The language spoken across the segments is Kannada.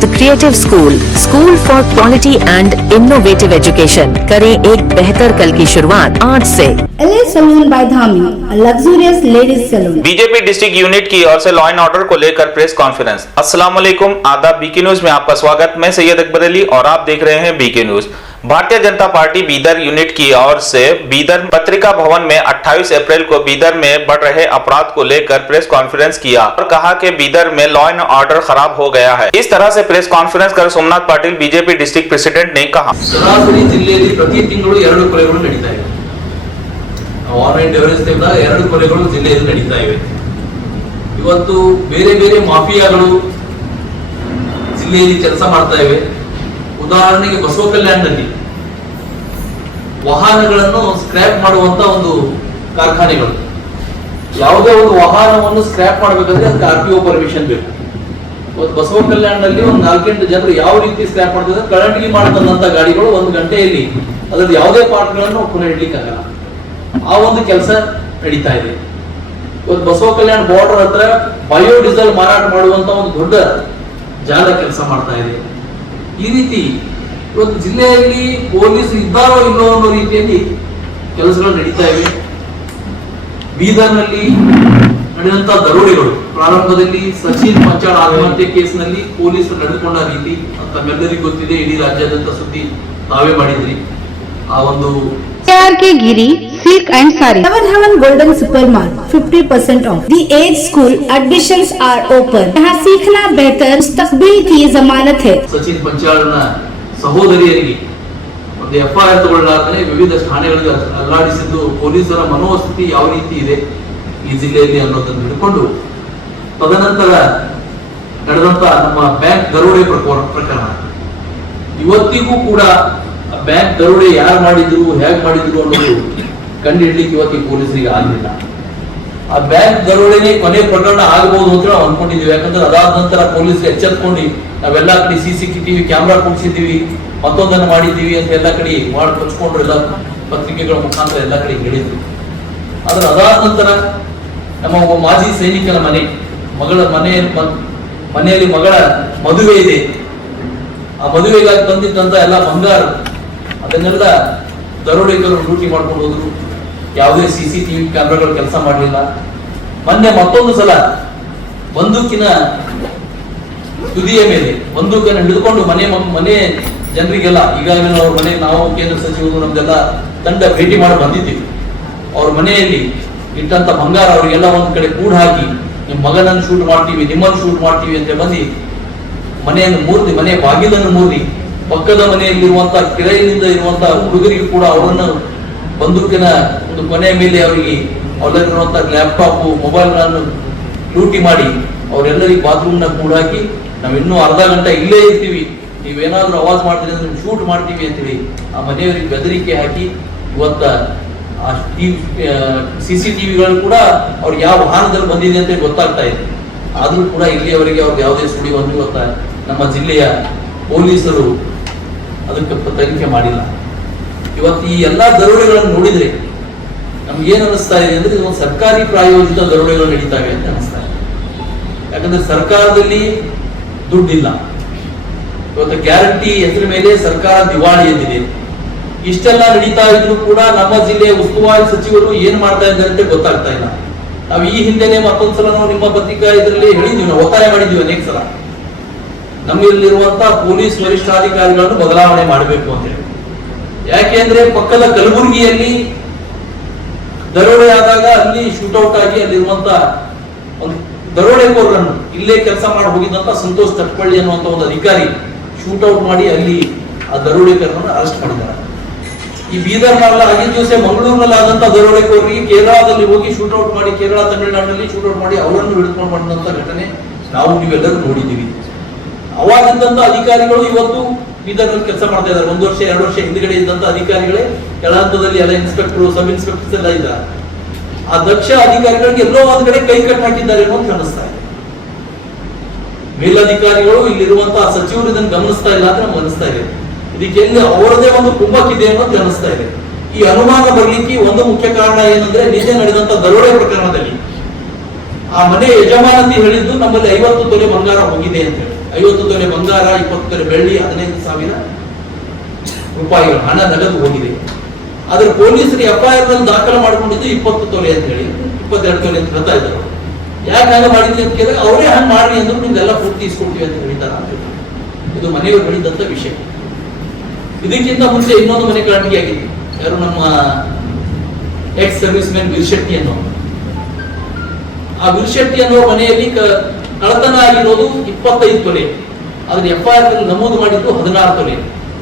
The creative school for quality and innovative education. करें एक बेहतर कल की शुरुआत आज से। LA salon by Dhami, a luxurious ladies salon. BJP district unit की ओर से लॉ एंड ऑर्डर को लेकर प्रेस कॉन्फ्रेंस। अस्सलाम वालेकुम, आदाब। बीके न्यूज में आपका स्वागत। मैं सैयद अकबर अली और आप देख रहे हैं BK news. Bharatiya Janata party Bidar unit की ओर से बीदर पत्रिका भवन में 28 अप्रैल को बीदर में बढ़ रहे अपराध को लेकर प्रेस कॉन्फ्रेंस किया और कहा कि बीदर में लॉ एंड ऑर्डर खराब हो गया है। इस तरह से प्रेस कॉन्फ्रेंस कर Somnath Patil BJP district president ने कहा, ಸರಾಸರಿ ಜಿಲ್ಲೆಯಲ್ಲಿ ಪ್ರತಿ ತಿಂಗಳು 2 ಕೊಲೆಗಳು ನಡೀತಾ ಇವೆ। ಆನ್ಲೈನ್ ಟೆರರಿಸಂ 2 ಕೊಲೆಗಳು ಜಿಲ್ಲೆಯಲ್ಲಿ ನಡೀತಾ ಇವೆ। ಇವತ್ತು ಬೇರೆ ಬೇರೆ ಮಾಫಿಯಾಗಳು ಜಿಲ್ಲೆಯಲ್ಲಿ ಕೆಲಸ ಮಾಡ್ತಾ ಇವೆ। ಉದಾಹರಣೆಗೆ ಬಸವ ಕಲ್ಯಾಣದಲ್ಲಿ ವಾಹನಗಳನ್ನು ಸ್ಕ್ರಾಪ್ ಮಾಡುವಂತ ಒಂದು ಕಾರ್ಖಾನೆಗಳು, ಯಾವುದೇ ಒಂದು ವಾಹನವನ್ನು ಸ್ಕ್ರಾಪ್ ಮಾಡಬೇಕಾದ್ರೆ ಅದಕ್ಕೆ RTO ಪರ್ಮಿಷನ್ ಬೇಕು। ಇವತ್ತು ಬಸವ ಕಲ್ಯಾಣದಲ್ಲಿ ಒಂದು 4-8 ಜನರು ಯಾವ ರೀತಿ ಸ್ಕ್ರಾಪ್ ಮಾಡ್ತಾರೆ, ಕಳಂಟಿಗೆ ಮಾಡತಕ್ಕಂತ ಗಾಡಿಗಳು 1 ಗಂಟೆಯಲ್ಲಿ ಅದರಲ್ಲಿ ಯಾವುದೇ ಪಾರ್ಟ್ಗಳನ್ನು ಪುನಃ ಇಡ್ಲಿಕ್ಕೆ ಆಗಲ್ಲ, ಆ ಒಂದು ಕೆಲಸ ನಡೀತಾ ಇದೆ। ಇವತ್ತು ಬಸವ ಕಲ್ಯಾಣ ಬಾರ್ಡರ್ ಹತ್ರ ಬಯೋಡೀಸೆಲ್ ಮಾರಾಟ ಮಾಡುವಂತ ಒಂದು ದೊಡ್ಡ ಜಾಲ ಕೆಲಸ ಮಾಡ್ತಾ ಇದೆ। ಈ ರೀತಿ ಇವತ್ತು ಜಿಲ್ಲೆಯಲ್ಲಿ ಪೊಲೀಸ್ ಇದ್ದಾರೋ ಇಲ್ಲೋ ಅನ್ನೋ ರೀತಿಯಲ್ಲಿ ಕೆಲಸಗಳು ನಡೀತಾ ಇವೆ। ಬೀದರ್ನಲ್ಲಿ ನಡೆದಂತ ದರೋಡೆಗಳು, ಪ್ರಾರಂಭದಲ್ಲಿ ಸಚಿನ್ ಪಂಚಾಳ ಆತ್ಮಹತ್ಯೆ ಕೇಸ್ನಲ್ಲಿ ಪೊಲೀಸರು ನಡೆದುಕೊಂಡ ರೀತಿ ತಮ್ಮೆಲ್ಲರಿಗೂ ಗೊತ್ತಿದೆ, ಇಡೀ ರಾಜ್ಯಾದ್ಯಂತ ಸುದ್ದಿ ತಾವೇ ಮಾಡಿದ್ರಿ। ಆ ಒಂದು K Giri silk and sari. Heaven Golden Supermart 50% off। The Age School admissions are open। यहाँ सीखना बेहतर मुस्तकबिल की जमानत है। ಸಚಿನ್ ಪಂಚಾಳನ ಸಹೋದರಿಯರಿಗೆ ಒಂದು FIR ತಗೊಳ್ಳಲಾಗದೆ ವಿವಿಧ ಠಾಣೆಗಳಿಗೆ ಅಲ್ಲಾಡಿಸಿದ್ದು ಪೊಲೀಸರ ಮನೋಸ್ಥಿತಿ ಯಾವ ರೀತಿ ಇದೆ ಈ ಜಿಲ್ಲೆಯಲ್ಲಿ ಅನ್ನೋದನ್ನು ಹಿಡ್ಕೊಂಡು, ತದನಂತರ ನಡೆದಂತ ನಮ್ಮ ಬ್ಯಾಂಕ್ ದರೋಡೆ ಪ್ರಕರಣ, ಇವತ್ತಿಗೂ ಕೂಡ ಬ್ಯಾಂಕ್ ದರೋಡೆ ಯಾರು ಮಾಡಿದ್ರು, ಹೇಗೆ ಮಾಡಿದ್ರು ಅನ್ನೋದು ಕಂಡು ಹಿಡ್ಲಿಕ್ಕೆ ಇವತ್ತಿಗೆ ಪೊಲೀಸರಿಗೆ ಆಗಲಿಲ್ಲ। ಆ ಬ್ಯಾಂಕ್ ದರೋಡೆನೇ ಕೊನೆ ಪ್ರಕರಣ ಆಗಬಹುದು ಅಂತ ನಾವು ಅನ್ಕೊಂಡಿದೀವಿ। ಯಾಕಂದ್ರೆ ಅದಾದ ನಂತರ ಪೊಲೀಸರು ಎಚ್ಚೆತ್ಕೊಂಡು ನಾವೆಲ್ಲಾ ಕಡೆ CCTV ಕ್ಯಾಮ್ರಾ ಕೂಡಿಸಿದೀವಿ, ಮತ್ತೊಂದನ್ನು ಮಾಡಿದ್ದೀವಿ ಅಂತ ಎಲ್ಲ ಕಡೆ ಮಾಡಿ ಕೊಚ್ಕೊಂಡ್ರು, ಎಲ್ಲ ಪತ್ರಿಕೆಗಳ ಮುಖಾಂತರ ಎಲ್ಲ ಕಡೆ ಹೇಳಿದ್ರು। ಆದ್ರೆ ಅದಾದ ನಂತರ ನಮ್ಮ ಒಬ್ಬ ಮಾಜಿ ಸೈನಿಕನ ಮನೆಯಲ್ಲಿ ಮಗಳ ಮದುವೆ ಇದೆ, ಆ ಮದುವೆಗಾಗಿ ಬಂದಿದ್ದಂತ ಎಲ್ಲ ಬಂಗಾರ ಅದನ್ನೆಲ್ಲ ದರೋಡೆಗಳು ಲೂಟಿ ಮಾಡ್ಕೊಂಡು ಹೋದ್ರು। ಯಾವುದೇ CCTV ಕ್ಯಾಮ್ರಾಗಳು ಕೆಲಸ ಮಾಡಲಿಲ್ಲ। ಮೊನ್ನೆ ಮತ್ತೊಂದು ಸಲ ಬಂದೂಕಿನ ತುದಿಯ ಮೇಲೆ ಬಂದೂಕನ್ನು ಹಿಡಿದುಕೊಂಡು ಮನೆ ಜನರಿಗೆಲ್ಲ, ಈಗಾಗಲೇ ಅವ್ರ ಮನೆ ನಾವು ಕೇಂದ್ರ ಸಚಿವರು ನಮ್ದೆಲ್ಲ ತಂಡ ಭೇಟಿ ಮಾಡಿ ಬಂದಿದ್ದೀವಿ, ಅವ್ರ ಮನೆಯಲ್ಲಿ ಇಟ್ಟಂತ ಬಂಗಾರ ಅವರಿಗೆಲ್ಲ ಒಂದ್ ಕಡೆ ಕೂಡ ಹಾಕಿ, ನಿಮ್ಮ ಮಗನನ್ನು ಶೂಟ್ ಮಾಡ್ತೀವಿ, ನಿಮ್ಮನ್ನು ಶೂಟ್ ಮಾಡ್ತೀವಿ ಅಂತ ಬಂದು ಮನೆಯನ್ನು ಮೂರ್ತಿ, ಮನೆ ಬಾಗಿಲನ್ನು ಮೂರ್ತಿ, ಪಕ್ಕದ ಮನೆಯಲ್ಲಿರುವಂತ ಕಿರೈನಿಂದ ಇರುವಂತ ಹುಡುಗರಿಗೂ ಕೂಡ ಅವರನ್ನು ಬಂದೂಕಿನ ಒಂದು ಕೊನೆಯ ಮೇಲೆ ಅವರಿಗೆ ಅವರಲ್ಲಿರುವಂತ ಲ್ಯಾಪ್ಟಾಪ್ ಮೊಬೈಲ್ಗಳನ್ನು ಲೂಟಿ ಮಾಡಿ ಅವರೆಲ್ಲರಿಗೂ ಬಾತ್ರೂಮ್ನ ಕೂಡ ಹಾಕಿ, ನಾವು ಇನ್ನೂ ಅರ್ಧ ಗಂಟೆ ಇಲ್ಲೇ ಇರ್ತೀವಿ, ನೀವೇನಾದ್ರೂ ಆವಾಜ್ ಮಾಡ್ತೀರಿ ಅಂದ್ರೆ ಶೂಟ್ ಮಾಡ್ತೀವಿ ಅಂತೇಳಿ ಆ ಮನೆಯವರಿಗೆ ಬೆದರಿಕೆ ಹಾಕಿ ಇವತ್ತ ಆ CCTVಗಳು ಕೂಡ ಅವ್ರಿಗೆ ಯಾವ ವಾಹನದಲ್ಲಿ ಬಂದಿದೆ ಅಂತ ಗೊತ್ತಾಗ್ತಾ ಇದೆ। ಆದ್ರೂ ಕೂಡ ಇಲ್ಲಿಯವರೆಗೆ ಅವ್ರಿಗೆ ಯಾವುದೇ ಸುಳಿವನ್ನು ಇವತ್ತ ನಮ್ಮ ಜಿಲ್ಲೆಯ ಪೊಲೀಸರು ಅದಕ್ಕೆ ತನಿಖೆ ಮಾಡಿಲ್ಲ। ಇವತ್ತು ಈ ಎಲ್ಲಾ ದರೋಡೆಗಳನ್ನು ನೋಡಿದ್ರೆ ನಮ್ಗೆ ಏನ್ ಅನಿಸ್ತಾ ಇದೆ ಅಂದ್ರೆ ಇದೊಂದು ಸರ್ಕಾರಿ ಪ್ರಾಯೋಜಿತ ದರೋಡೆಗಳು ನಡೀತಾವೆ ಅಂತ ಅನಿಸ್ತಾ ಇದೆ। ಯಾಕಂದ್ರೆ ಸರ್ಕಾರದಲ್ಲಿ ದುಡ್ಡಿಲ್ಲ, ಇವತ್ತು ಗ್ಯಾರಂಟಿ ಹೆಸರ ಮೇಲೆ ಸರ್ಕಾರ ದಿವಾಳಿ ಎಂದಿದೆ। ಇಷ್ಟೆಲ್ಲ ನಡೀತಾ ಇದ್ರು ಕೂಡ ನಮ್ಮ ಜಿಲ್ಲೆಯ ಉಸ್ತುವಾರಿ ಸಚಿವರು ಏನ್ ಮಾಡ್ತಾ ಇದ್ದಾರೆ ಅಂತ ಗೊತ್ತಾಗ್ತಾ ಇಲ್ಲ। ನಾವು ಈ ಹಿಂದೆನೆ ಮತ್ತೊಂದ್ಸಲ ನಾವು ನಿಮ್ಮ ಪತ್ರಿಕಾ ಇದರಲ್ಲಿ ಹೇಳಿದ್ವಿ, ನಾವು ಒತ್ತಾಯ ಮಾಡಿದ್ವಿ ಅನೇಕ ಸಲ, ನಮ್ಮಲ್ಲಿರುವಂತಹ ಪೊಲೀಸ್ ವರಿಷ್ಠಾಧಿಕಾರಿಗಳನ್ನು ಬದಲಾವಣೆ ಮಾಡಬೇಕು ಅಂತ ಹೇಳಿ। ಯಾಕೆಂದ್ರೆ ಪಕ್ಕದ ಕಲಬುರಗಿಯಲ್ಲಿ ದರೋಡೆ ಆದಾಗ ಅಲ್ಲಿ ಶೂಟೌಟ್ ಆಗಿ ಅಲ್ಲಿರುವಂತ ಒಂದು ದರೋಡೆಕೋರರನ್ನು, ಇಲ್ಲೇ ಕೆಲಸ ಮಾಡಿ ಹೋಗಿದ್ದಂತ ಸಂತೋಷ್ ತಟ್ಪಳ್ಳಿ ಅನ್ನುವಂತ ಒಂದು ಅಧಿಕಾರಿ ಶೂಟೌಟ್ ಮಾಡಿ ಅಲ್ಲಿ ಆ ದರೋಡೆಕೋರರನ್ನು ಅರೆಸ್ಟ್ ಮಾಡಿದ್ದಾರೆ। ಈ ಬೀದರ್ನಲ್ಲ ಆಗಿನ ದಿವಸ ಮಂಗಳೂರಿನಲ್ಲಿ ಆದಂತ ದರೋಡೆಕೋರರಿಗೆ ಕೇರಳದಲ್ಲಿ ಹೋಗಿ ಶೂಟೌಟ್ ಮಾಡಿ, ಕೇರಳ ತಮಿಳುನಾಡಿನಲ್ಲಿ ಶೂಟೌಟ್ ಮಾಡಿ ಅವರನ್ನು ಹಿಡಿದುಕೊಂಡು ಮಾಡಿದಂತ ಘಟನೆ ನಾವು ನೀವೆಲ್ಲರೂ ನೋಡಿದ್ದೀವಿ। ಅವಾಗಿದ್ದಂತ ಅಧಿಕಾರಿಗಳು ಇವತ್ತು ಬೀದರ್ನಲ್ಲಿ ಕೆಲಸ ಮಾಡ್ತಾ ಇದ್ದಾರೆ। 1 ವರ್ಷ 2 ವರ್ಷ ಹಿಂದ್ಗಡೆ ಇದ್ದಂತ ಅಧಿಕಾರಿಗಳೇ ಕೆಳ ಹಂತದಲ್ಲಿ ಎಲ್ಲ ಇನ್ಸ್ಪೆಕ್ಟರ್, ಸಬ್ ಇನ್ಸ್ಪೆಕ್ಟರ್ಸ್ ಎಲ್ಲ ಇದ್ದಾರೆ। ಆ ದಕ್ಷ ಅಧಿಕಾರಿಗಳಿಗೆ ಎಲ್ಲೋ ಒಂದ್ ಕಡೆ ಕೈ ಕಟ್ಟು ಹಾಕಿದ್ದಾರೆ ಅನ್ನೋದು ಕಾಣಿಸ್ತಾ ಇದೆ। ಮೇಲಧಿಕಾರಿಗಳು ಇಲ್ಲಿರುವಂತಹ ಸಚಿವರು ಇದನ್ನು ಗಮನಿಸ್ತಾ ಇಲ್ಲ ಅಂತ ನಮ್ಗೆ ಅನಿಸ್ತಾ ಇದೆ। ಇದಕ್ಕೆ ಅವರದೇ ಒಂದು ಕುಮ್ಮಕ್ಕಿದೆ ಅನ್ನೋದು ಕಾಣಿಸ್ತಾ ಇದೆ। ಈ ಅನುಮಾನ ಬರ್ಲಿಕ್ಕೆ ಒಂದು ಮುಖ್ಯ ಕಾರಣ ಏನಂದ್ರೆ, ನಿನ್ನೆ ನಡೆದಂತ ದರೋಡೆ ಪ್ರಕರಣದಲ್ಲಿ ಆ ಮನೆ ಯಜಮಾನತಿ ಹೇಳಿದ್ದು ನಮ್ಮಲ್ಲಿ 50 ತೊಲೆ ಬಂಗಾರ ಹೋಗಿದೆ ಅಂತ ಹೇಳಿ, 50 ತೊಲೆ ಬಂಗಾರ, 20 ತೊಲೆ ಬೆಳ್ಳಿ, 15,000 ರೂಪಾಯಿಗಳು ಹಣ ನಗದು ಹೋಗಿದೆ. ಆದ್ರೆ ಪೊಲೀಸರು FIR ನಲ್ಲಿ ದಾಖಲು ಮಾಡ್ಕೊಂಡಿದ್ದು 20 ತೊಲೆ ಅಂತ ಹೇಳಿ, 22 ತೊಲೆ ಅಂತ ಹೇಳ್ತಾ ಇದ್ದಾರೆ. ಯಾಕೆ ಹಂಗ ಮಾಡಿದ್ವಿ ಅಂತ ಕೇಳಿದ್ರೆ ಅವರೇ ಹಂಗೆ ಮಾಡ್ರಿ ಅಂದ್ರೆ ನಿಮ್ಗೆಲ್ಲ ಪೂರ್ತಿ ಇಸ್ಕೊಡ್ತೀವಿ ಅಂತ ಹೇಳಿದಾರ ಅಂತ. ಇದು ಮನೆಯವರು ಹೇಳಿದಂತ ವಿಷಯ. ಇದಕ್ಕಿಂತ ಮುಂಚೆ ಇನ್ನೊಂದು ಮನೆ ಕಳಂಟಿಗೆ ಆಗಿದೆ. ಯಾರು ನಮ್ಮ ಎಕ್ಸ್ ಸರ್ವಿಸ್ ಮ್ಯಾನ್ ವಿರ್ಶೆಟ್ಟಿ ಅನ್ನೋ, ಆ ವಿರ್ಶೆಟ್ಟಿ ಅನ್ನೋ ಮನೆಯಲ್ಲಿ ಕಳ್ಳತನ ಆಗಿರೋದು 25 ತೊಲೆ, ಆದ್ರೆ FIR ನಲ್ಲಿ ನಮೂದು ಮಾಡಿದ್ದು 16 ತೊಲೆ.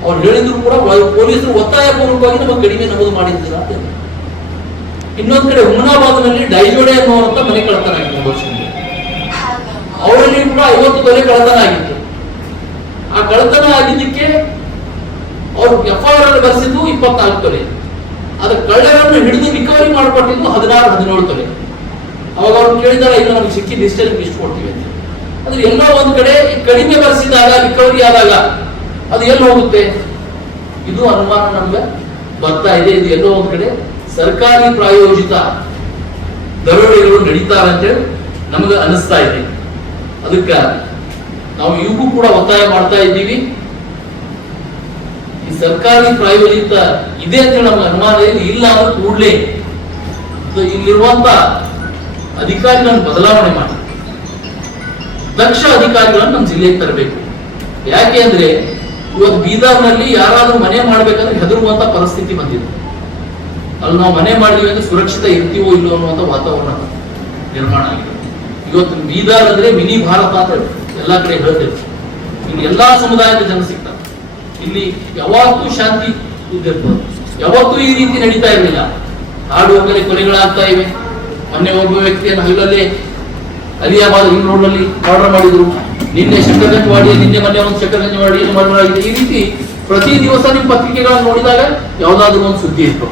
ಅವ್ರು ಹೇಳಿದ್ರು ಕೂಡ ಪೊಲೀಸರು ಒತ್ತಾಯ ಪೂರ್ವಕವಾಗಿ ನಮಗೆ ಕಡಿಮೆ ನಮೂದು ಮಾಡಿದ್ದೀರ ಅಂತ. ಇನ್ನೊಂದ್ ಕಡೆ ಹುಮನಾಬಾದ್ನಲ್ಲಿ ಡೈಜೋಡೆ ಅನ್ನುವಂತ ಮನೆ ಕಳ್ಳತನ ಆಗಿತ್ತು ವರ್ಷದಲ್ಲಿ. ಅವರಲ್ಲಿ ಕೂಡ 50 ತೊಲೆ ಕಳ್ಳತನ ಆಗಿತ್ತು. ಆ ಕಳ್ಳತನ ಆಗಿದ್ದಕ್ಕೆ ಅವರು FIR ಅಲ್ಲಿ ಬರೆಸಿದ್ದು 24 ತೊಲೆ, ಆದ್ರೆ ಕಳ್ಳರನ್ನು ಹಿಡಿದು ರಿಕವರಿ ಮಾಡಿಕೊಟ್ಟಿದ್ದು 16-17 ತೊಲೆ. ಅವಾಗ ಅವ್ರು ಕೇಳಿದಾರೆ, ಇಲ್ಲ ನಮ್ಗೆ ಸಿಕ್ಕಿದ ಇಷ್ಟಲ್ಲಿ ಇಷ್ಟು ಕೊಡ್ತೀವಿ ಅಂತ. ಅಂದ್ರೆ ಎಲ್ಲ ಒಂದ್ ಕಡೆ ಕಡಿಮೆ ಬರೆಸಿದಾಗ ರಿಕವರಿ ಆದಾಗ ಅದು ಎಲ್ಲಿ ಹೋಗುತ್ತೆ? ಇದು ಅನುಮಾನ ನಮ್ಗೆ ಬರ್ತಾ ಇದೆ. ಇದು ಎಲ್ಲೋ ಒಂದ್ ಕಡೆ ಸರ್ಕಾರಿ ಪ್ರಾಯೋಜಿತ ದರೋಡೆಗಳು ನಡೀತಾರೆ ಅಂತೇಳಿ ನಮ್ಗೆ ಅನಿಸ್ತಾ ಇದೆ. ಅದಕ್ಕೆ ನಾವು ಇವಕ್ಕೂ ಕೂಡ ಒತ್ತಾಯ ಮಾಡ್ತಾ ಇದ್ದೀವಿ. ಈ ಸರ್ಕಾರಿ ಪ್ರಾಯೋಜಿತ ಇದೆ ಅಂತ ನಮ್ಗೆ ಅನುಮಾನ ಇದೆ. ಇಲ್ಲ ಅಂದ್ರೆ ಕೂಡಲೇ ಇಲ್ಲಿರುವಂತ ಅಧಿಕಾರಿಗಳನ್ನು ಬದಲಾವಣೆ ಮಾಡಿ ದಕ್ಷ ಅಧಿಕಾರಿಗಳನ್ನು ನಮ್ಮ ಜಿಲ್ಲೆಗೆ ತರಬೇಕು. ಯಾಕೆ ಅಂದ್ರೆ ಇವತ್ತು ಬೀದರ್ನಲ್ಲಿ ಯಾರಾದ್ರೂ ಮನೆ ಮಾಡ್ಬೇಕಂದ್ರೆ ಹೆದರುವಂತ ಪರಿಸ್ಥಿತಿ ಬಂದಿದೆ. ಅಲ್ಲಿ ನಾವು ಮನೆ ಮಾಡಿದ್ವಿ ಅಂದ್ರೆ ಸುರಕ್ಷಿತ ಇರ್ತೀವೋ ಇಲ್ಲೋ ಅನ್ನುವಂತ ವಾತಾವರಣ ನಿರ್ಮಾಣ ಆಗಿದೆ. ಇವತ್ತು ಬೀದರ್ ಅಂದ್ರೆ ಮಿನಿ ಭಾರತ ಅಂತ ಎಲ್ಲಾ ಕಡೆ ಹೇಳ್ತೇವೆ. ಇಲ್ಲಿ ಎಲ್ಲಾ ಸಮುದಾಯದ ಜನ ಸಿಗ್ತಾರೆ. ಇಲ್ಲಿ ಯಾವತ್ತೂ ಶಾಂತಿ ಇದ್ದಿರ್ತದೆ, ಯಾವತ್ತೂ ಈ ರೀತಿ ನಡೀತಾ ಇರಲಿಲ್ಲ. ಹಾಡು ಹೋಗಲೇ ಕೊಲೆಗಳಾಗ್ತಾ ಇವೆ. ಮೊನ್ನೆ ಒಬ್ಬ ವ್ಯಕ್ತಿಯನ್ನು ಹಗಲಲ್ಲಿ ಅಲಿಯಾಬಾದ್ ಹಿಂಗ್ ರೋಡ್ ನಲ್ಲಿ ಆರ್ಡರ್ ಮಾಡಿದ್ರು. ನಿನ್ನೆ ಶಂಕರಗಂಜ್ ವಾಡಿ, ನಿನ್ನೆ ಮೊನ್ನೆ ಒಂದು ಶಂಕರಗಂಜ್ ವಾಡಿ ಮಾಡಲಾಗಿದೆ. ಈ ರೀತಿ ಪ್ರತಿ ದಿವಸ ನಿಮ್ಮ ಪತ್ರಿಕೆಗಳನ್ನು ನೋಡಿದಾಗ ಯಾವ್ದಾದ್ರು ಒಂದು ಸುದ್ದಿ ಇತ್ತು.